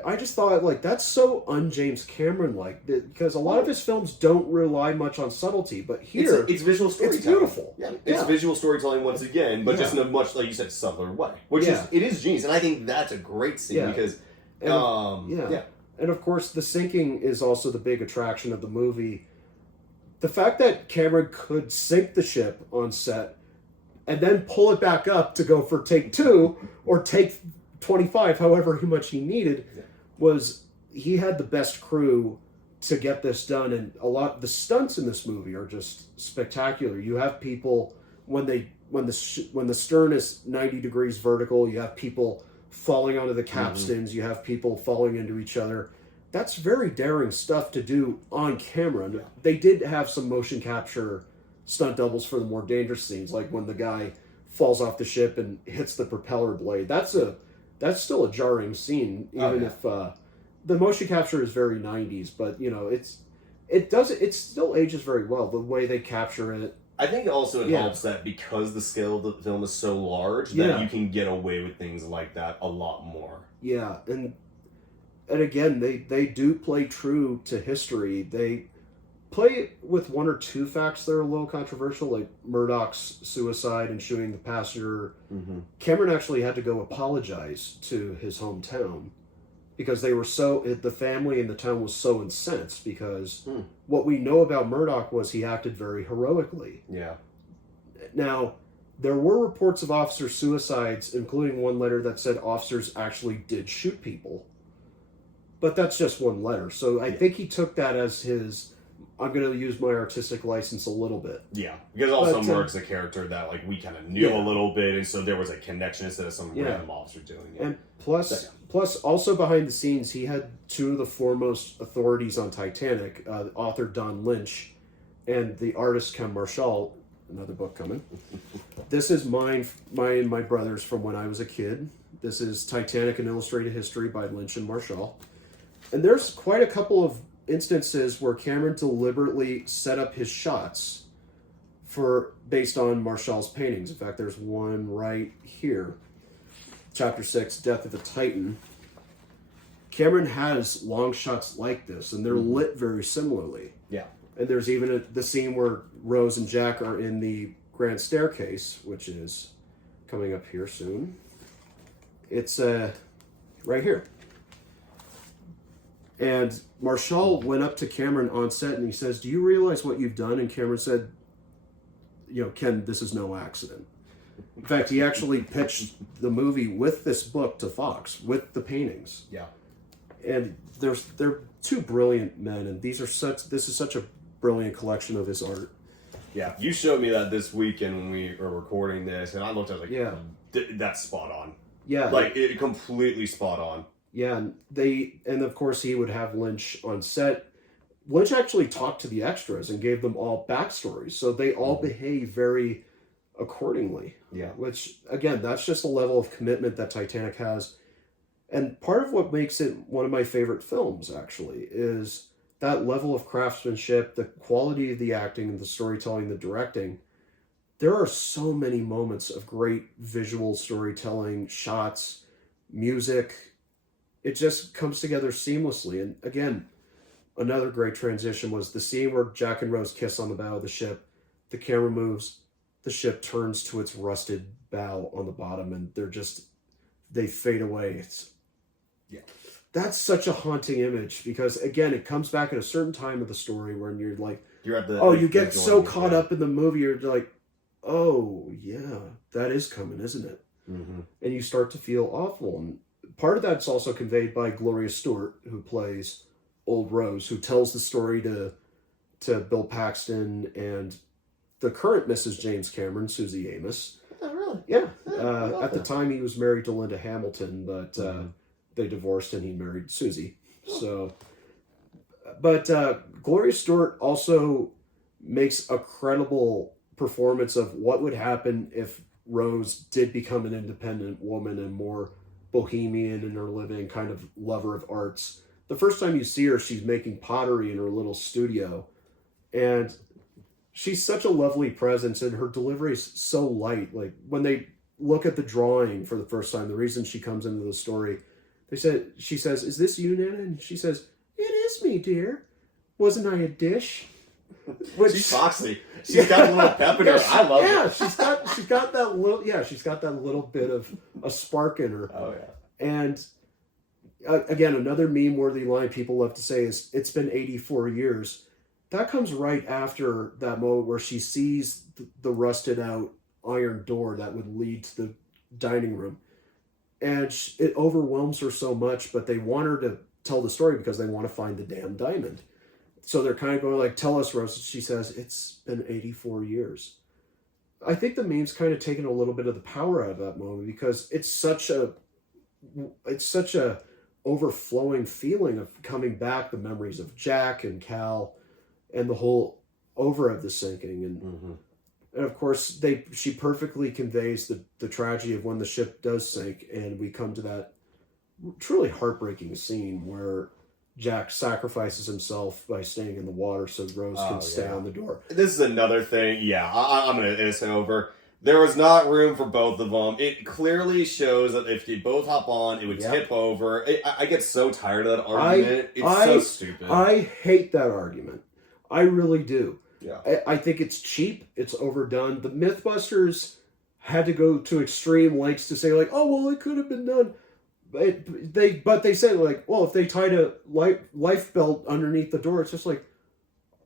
I just thought, like, that's so un-James Cameron-like, because a lot of his films don't rely much on subtlety, but here... It's visual storytelling. It's beautiful. Yeah, it's visual storytelling once again, but just in a much, like you said, subtler way. Which it is genius, and I think that's a great scene, because... And of course, the sinking is also the big attraction of the movie. The fact that Cameron could sink the ship on set, and then pull it back up to go for take 2, or take 25, however much he needed, was he had the best crew to get this done, and the stunts in this movie are just spectacular. You have people when the stern is 90 degrees vertical, you have people falling onto the capstans, you have people falling into each other. That's very daring stuff to do on camera. Yeah. They did have some motion capture stunt doubles for the more dangerous scenes, like when the guy falls off the ship and hits the propeller blade. That's still a jarring scene, even if the motion capture is very 90s, but it still ages very well, the way they capture it. I think also it helps that because the scale of the film is so large that you can get away with things like that a lot more. Yeah, and again, they do play true to history. They play with one or two facts that are a little controversial, like Murdoch's suicide and shooting the passenger. Mm-hmm. Cameron actually had to go apologize to his hometown because the family in the town was so incensed because what we know about Murdoch was he acted very heroically. Yeah. Now, there were reports of officer suicides, including one letter that said officers actually did shoot people. But that's just one letter. So I think he took that as his, I'm going to use my artistic license a little bit. Yeah. Because also Murdoch's a character that like we kind of knew a little bit, and so there was a connection instead of some random officer doing it. And plus, also behind the scenes, he had two of the foremost authorities on Titanic, author Don Lynch and the artist Ken Marshall, another book coming. This is mine and my brother's from when I was a kid. This is Titanic, An Illustrated History by Lynch and Marshall. And there's quite a couple of instances where Cameron deliberately set up his shots based on Marshall's paintings. In fact, there's one right here. Chapter 6, Death of the Titan. Cameron has long shots like this, and they're lit very similarly. Yeah. And there's even the scene where Rose and Jack are in the Grand Staircase, which is coming up here soon. It's right here. And Marshall went up to Cameron on set and he says, "Do you realize what you've done?" And Cameron said, "Ken, this is no accident." In fact, he actually pitched the movie with this book to Fox, with the paintings. Yeah. And they're two brilliant men, and this is such a brilliant collection of his art. Yeah, you showed me that this weekend when we were recording this, and I looked at it like, that's spot on. Yeah. Like, it completely spot on. Yeah, and of course he would have Lynch on set. Lynch actually talked to the extras and gave them all backstories, so they all behave very accordingly. Yeah. Which, again, that's just a level of commitment that Titanic has. And part of what makes it one of my favorite films, actually, is that level of craftsmanship, the quality of the acting, the storytelling, the directing. There are so many moments of great visual storytelling, shots, music. It just comes together seamlessly. And again, another great transition was the scene where Jack and Rose kiss on the bow of the ship. The camera moves, the ship turns to its rusted bow on the bottom, and they fade away. That's such a haunting image because, again, it comes back at a certain time of the story when you're like, you get so caught up in the movie, you're like, oh, yeah, that is coming, isn't it? Mm-hmm. And you start to feel awful. And part of that's also conveyed by Gloria Stewart, who plays Old Rose, who tells the story to Bill Paxton and the current Mrs. James Cameron, Susie Amos. Oh, really? Yeah. At the time, he was married to Linda Hamilton, but they divorced and he married Susie. So, but Gloria Stewart also makes a credible performance of what would happen if Rose did become an independent woman and more bohemian in her living, kind of lover of arts. The first time you see her, she's making pottery in her little studio, and she's such a lovely presence, and her delivery is so light. Like, when they look at the drawing for the first time, the reason she comes into the story, She says, "Is this you, Nana?" And she says, "It is me, dear. Wasn't I a dish?" Which, she's foxy. She's got a little pep in her. I love it. she's got that little bit of a spark in her. Oh yeah. And again, another meme-worthy line people love to say is, "It's been 84 years." That comes right after that moment where she sees the rusted out iron door that would lead to the dining room. And it overwhelms her so much, but they want her to tell the story because they want to find the damn diamond. So they're kind of going like, "Tell us, Rose." She says, "It's been 84 years." I think the meme's kind of taken a little bit of the power out of that moment because it's such a overflowing feeling of coming back, the memories of Jack and Cal and the whole over of the sinking. And and of course she perfectly conveys the tragedy of when the ship does sink, and we come to that truly heartbreaking scene where Jack sacrifices himself by staying in the water so Rose can stay on the door. This is another thing. Yeah, I'm going to say over. There was not room for both of them. It clearly shows that if they both hop on, it would tip over. I get so tired of that argument. It's so stupid. I hate that argument. I really do. Yeah. I think it's cheap. It's overdone. The Mythbusters had to go to extreme lengths to say like, "Oh, well, it could have been done." But they said like, "Well, if they tied a life belt underneath the door," it's just like,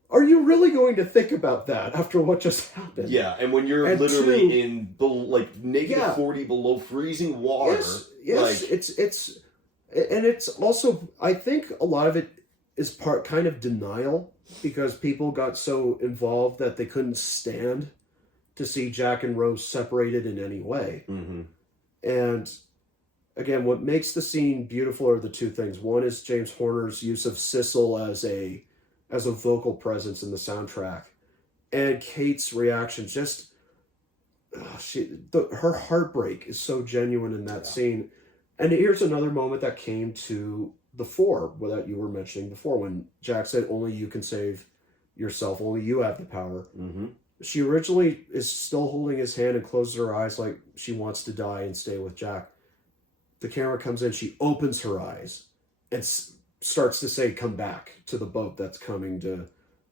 are you really going to think about that after what just happened? Yeah, and when you're literally in negative 40 below freezing water. Yes, it's also, I think a lot of it is kind of denial because people got so involved that they couldn't stand to see Jack and Rose separated in any way. Mm-hmm. And again, what makes the scene beautiful are the two things. One is James Horner's use of Sissel as a vocal presence in the soundtrack, and Kate's reaction. Just her heartbreak is so genuine in that scene. And here's another moment that came to the fore that you were mentioning before, when Jack said, "Only you can save yourself. Only you have the power." Mm-hmm. She originally is still holding his hand and closes her eyes like she wants to die and stay with Jack. The camera comes in, she opens her eyes and starts to say, "Come back," to the boat that's coming to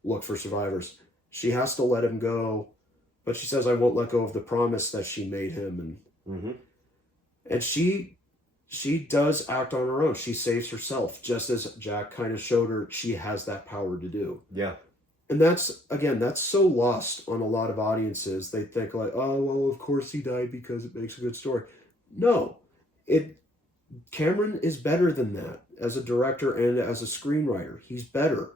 look for survivors. She has to let him go, but she says, "I won't let go of the promise that she made him." And she does act on her own. She saves herself, just as Jack kind of showed her she has that power to do. Yeah. And that's so lost on a lot of audiences. They think like, "Oh, well, of course he died because it makes a good story." No, Cameron is better than that as a director and as a screenwriter. He's better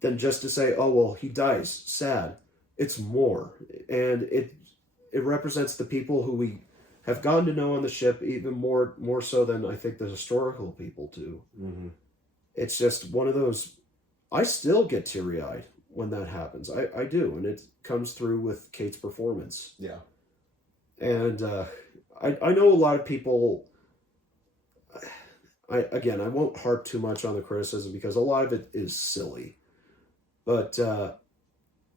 than just to say, "Oh, well, he dies. Sad." It's more. And it represents the people who we have gotten to know on the ship even more so than I think the historical people do. Mm-hmm. It's just one of those, I still get teary-eyed when that happens. I do. And it comes through with Kate's performance. Yeah. And I know a lot of people... I won't harp too much on the criticism because a lot of it is silly. But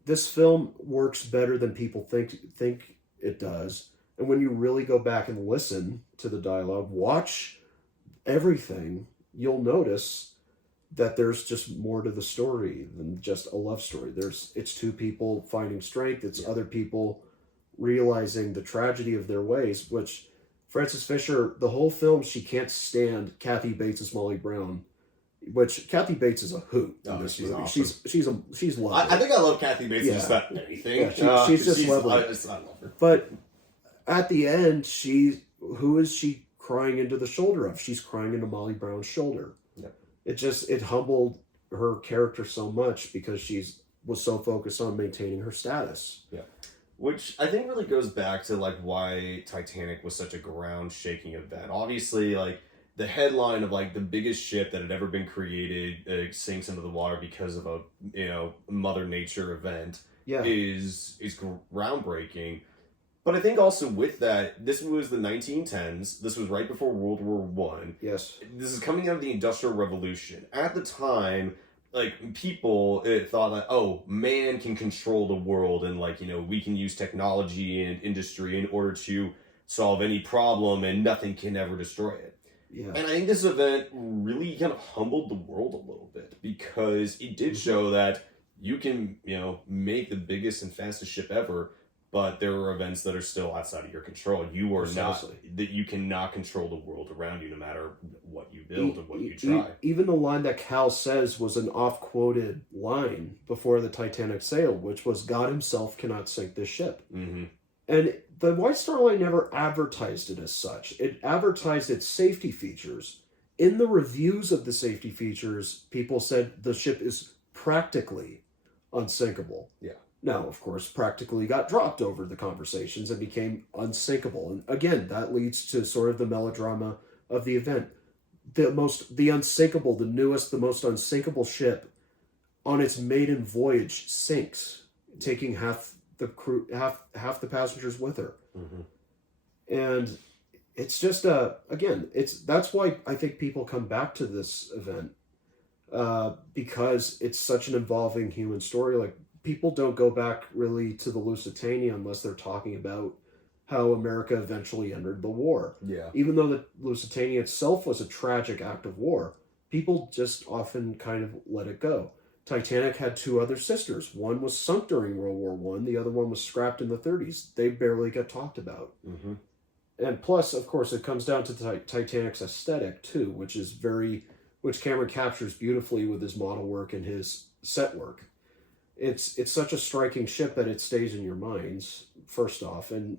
this film works better than people think it does. And when you really go back and listen to the dialogue, watch everything, you'll notice that there's just more to the story than just a love story. It's two people finding strength. It's other people realizing the tragedy of their ways, which... Frances Fisher, the whole film, she can't stand Kathy Bates' Molly Brown, which Kathy Bates is a hoot in this movie. Awesome. She's lovely. I think I love Kathy Bates just about anything. Yeah, she's just lovely. I love her. But at the end, who is she crying into the shoulder of? She's crying into Molly Brown's shoulder. Yeah. It humbled her character so much because was so focused on maintaining her status. Yeah. Which I think really goes back to like why Titanic was such a ground-shaking event. Obviously, like the headline of like the biggest ship that had ever been created sinks into the water because of a Mother Nature event is groundbreaking. But I think also with that, this was the 1910s. This was right before World War I. Yes. This is coming out of the Industrial Revolution. At the time, like, people thought that, oh, man can control the world and, like, we can use technology and industry in order to solve any problem and nothing can ever destroy it. Yeah. And I think this event really kind of humbled the world a little bit, because it did show that you can, make the biggest and fastest ship ever, but there are events that are still outside of your control. You are that you cannot control the world around you, no matter what you build or what you try. Even the line that Cal says was an oft-quoted line before the Titanic sailed, which was, "God himself cannot sink this ship." Mm-hmm. And the White Star Line never advertised it as such. It advertised its safety features. In the reviews of the safety features, people said the ship is practically unsinkable. Yeah. Now, of course, practically got dropped over the conversations and became unsinkable. And again, that leads to sort of the melodrama of the event. The newest, the most unsinkable ship on its maiden voyage sinks, taking half the crew, half the passengers with her. Mm-hmm. And it's just that's why I think people come back to this event, because it's such an involving human story. Like, people don't go back really to the Lusitania unless they're talking about how America eventually entered the war. Yeah. Even though the Lusitania itself was a tragic act of war, people just often kind of let it go. Titanic had two other sisters. One was sunk during World War I. The other one was scrapped in the 30s. They barely get talked about. Mm-hmm. And plus, of course, it comes down to Titanic's aesthetic, too, which Cameron captures beautifully with his model work and his set work. It's such a striking ship that it stays in your minds, first off. And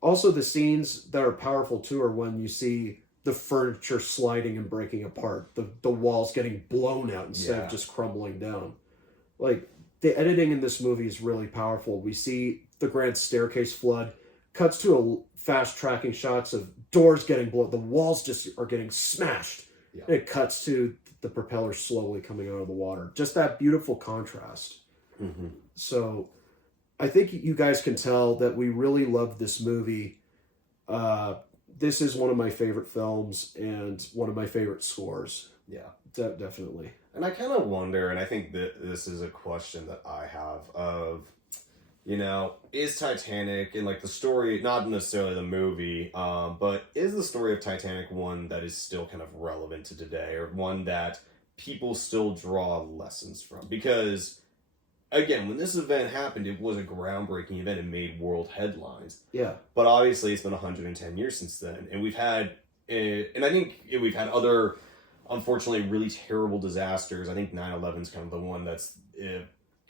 also the scenes that are powerful, too, are when you see the furniture sliding and breaking apart, the walls getting blown out instead of just crumbling down. Like, the editing in this movie is really powerful. We see the grand staircase flood, cuts to a fast tracking shots of doors getting blown, the walls just are getting smashed. Yeah. And it cuts to the propeller slowly coming out of the water. Just that beautiful contrast. Mm-hmm. So I think you guys can tell that we really love this movie. This is one of my favorite films and one of my favorite scores. Yeah, definitely. And I kind of wonder, and I think that this is a question that I have of, is Titanic, and like the story, not necessarily the movie, but is the story of Titanic one that is still kind of relevant to today, or one that people still draw lessons from? Because, again, when this event happened, it was a groundbreaking event and made world headlines. Yeah. But obviously, it's been 110 years since then. And we've had, and I think we've had other, unfortunately, really terrible disasters. I think 9/11 is kind of the one that's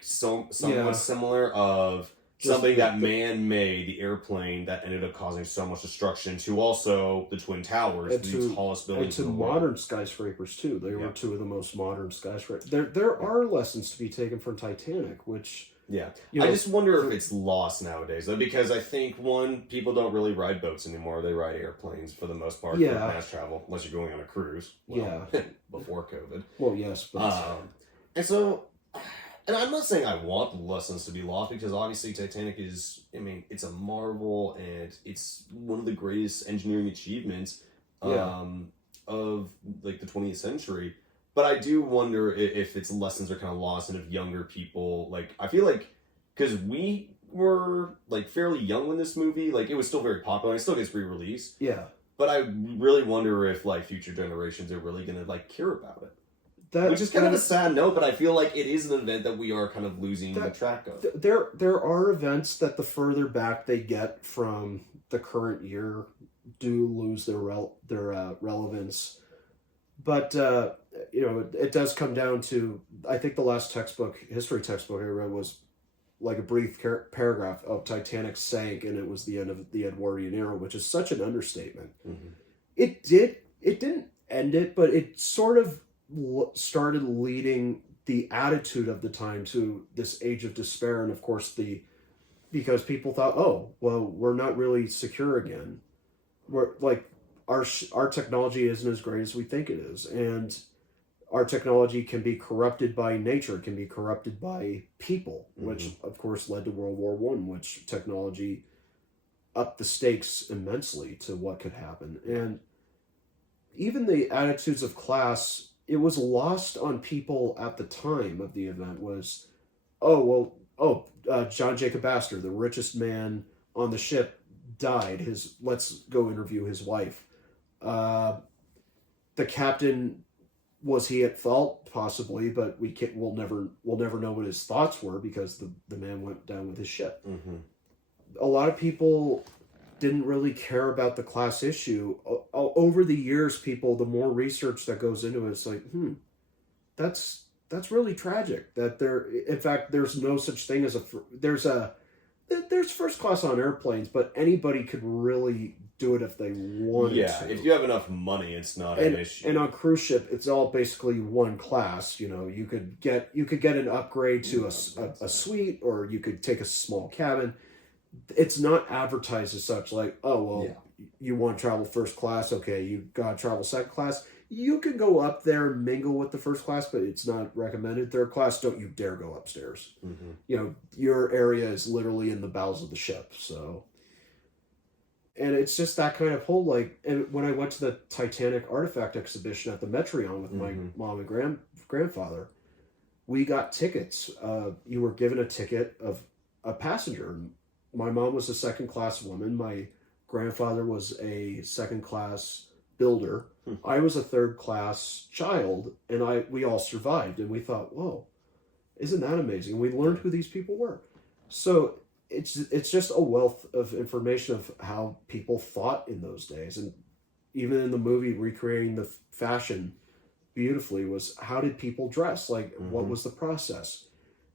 somewhat similar, of something that man-made, the airplane that ended up causing so much destruction, to also the Twin Towers, the tallest buildings in the world. Modern skyscrapers, too. They were two of the most modern skyscrapers. There are lessons to be taken from Titanic, which... Yeah. I just wonder if it's lost nowadays, though, because I think, one, people don't really ride boats anymore. They ride airplanes for the most part for mass travel, unless you're going on a cruise. Well, before COVID. Well, yes, but... and so... And I'm not saying I want the lessons to be lost, because obviously Titanic is, it's a marvel, and it's one of the greatest engineering achievements of, like, the 20th century. But I do wonder if its lessons are kind of lost, and if younger people, like, I feel like, because we were, like, fairly young when this movie, like, it was still very popular, and it still gets re-released. Yeah. But I really wonder if, like, future generations are really going to, like, care about it. Which is kind of a sad note, but I feel like it is an event that we are kind of losing the track of. There are events that the further back they get from the current year do lose their relevance. But, it does come down to, I think the last history textbook I read was like a brief paragraph of Titanic sank, and it was the end of the Edwardian era, which is such an understatement. Mm-hmm. It didn't end it, but it sort of started leading the attitude of the time to this age of despair, and of course because people thought, oh, well, we're not really secure again. We're like, our technology isn't as great as we think it is, and our technology can be corrupted by nature, can be corrupted by people, which of course led to World War I, which technology upped the stakes immensely to what could happen. And even the attitudes of class, it was lost on people at the time of the event was, John Jacob Astor, the richest man on the ship, died. Let's go interview his wife. The captain, was he at fault? Possibly, but we'll never know what his thoughts were because the man went down with his ship. Mm-hmm. A lot of people didn't really care about the class issue. Over the years, the more research that goes into it, it's like, that's really tragic. That in fact, there's no such thing as there's first class on airplanes, but anybody could really do it if they wanted to. Yeah, if you have enough money, it's not an issue. And on cruise ship, it's all basically one class. You know, you could get an upgrade to a suite, or you could take a small cabin. It's not advertised as such, like, oh, well, you want to travel first class, okay, you got to travel second class. You can go up there and mingle with the first class, but it's not recommended. Third class, don't you dare go upstairs. Mm-hmm. You know, your area is literally in the bowels of the ship, so... And it's just that kind of whole, like... And when I went to the Titanic artifact exhibition at the Metreon with my mom and grandfather, we got tickets. You were given a ticket of a passenger. My mom was a second-class woman. My grandfather was a second-class builder. I was a third-class child, and we all survived. And we thought, whoa, isn't that amazing? And we learned who these people were. So it's just a wealth of information of how people thought in those days. And even in the movie, recreating the fashion beautifully was, how did people dress? Like, what was the process?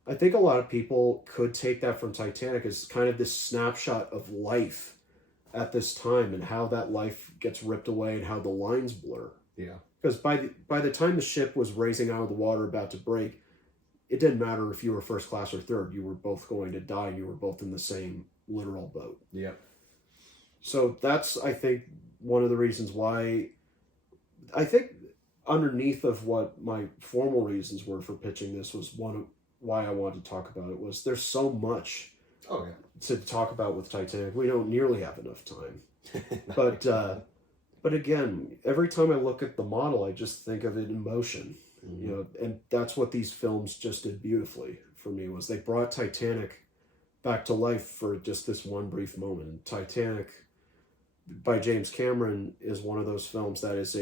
I think a lot of people could take that from Titanic as kind of this snapshot of life at this time and how that life gets ripped away and how the lines blur. Yeah. Because by the time the ship was raising out of the water about to break, it didn't matter if you were first class or third. You were both going to die. You were both in the same literal boat. Yeah. So that's, I think, one of the reasons why... I think underneath of what my formal reasons were for pitching this was why I wanted to talk about it was there's so much to talk about with Titanic. We don't nearly have enough time. But again, every time I look at the model, I just think of it in motion. You know, and that's what these films just did beautifully for me, was they brought Titanic back to life for just this one brief moment. And Titanic by James Cameron is one of those films that is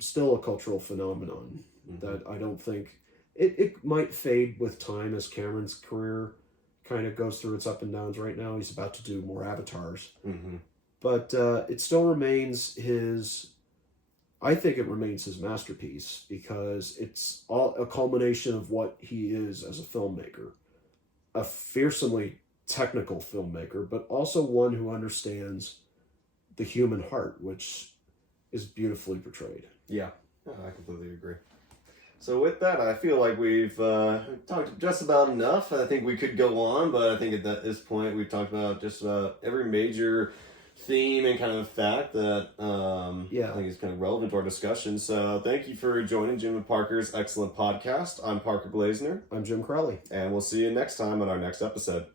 still a cultural phenomenon that I don't think it might fade with time as Cameron's career kind of goes through its up and downs right now. He's about to do more Avatars. But it still remains I think it remains his masterpiece because it's all a culmination of what he is as a filmmaker. A fearsomely technical filmmaker, but also one who understands the human heart, which is beautifully portrayed. Yeah, I completely agree. So with that, I feel like we've talked just about enough. I think we could go on, but I think at this point we've talked about just about every major theme and kind of fact that I think is kind of relevant to our discussion. So thank you for joining Jim and Parker's excellent podcast. I'm Parker Blazner. I'm Jim Crowley. And we'll see you next time on our next episode.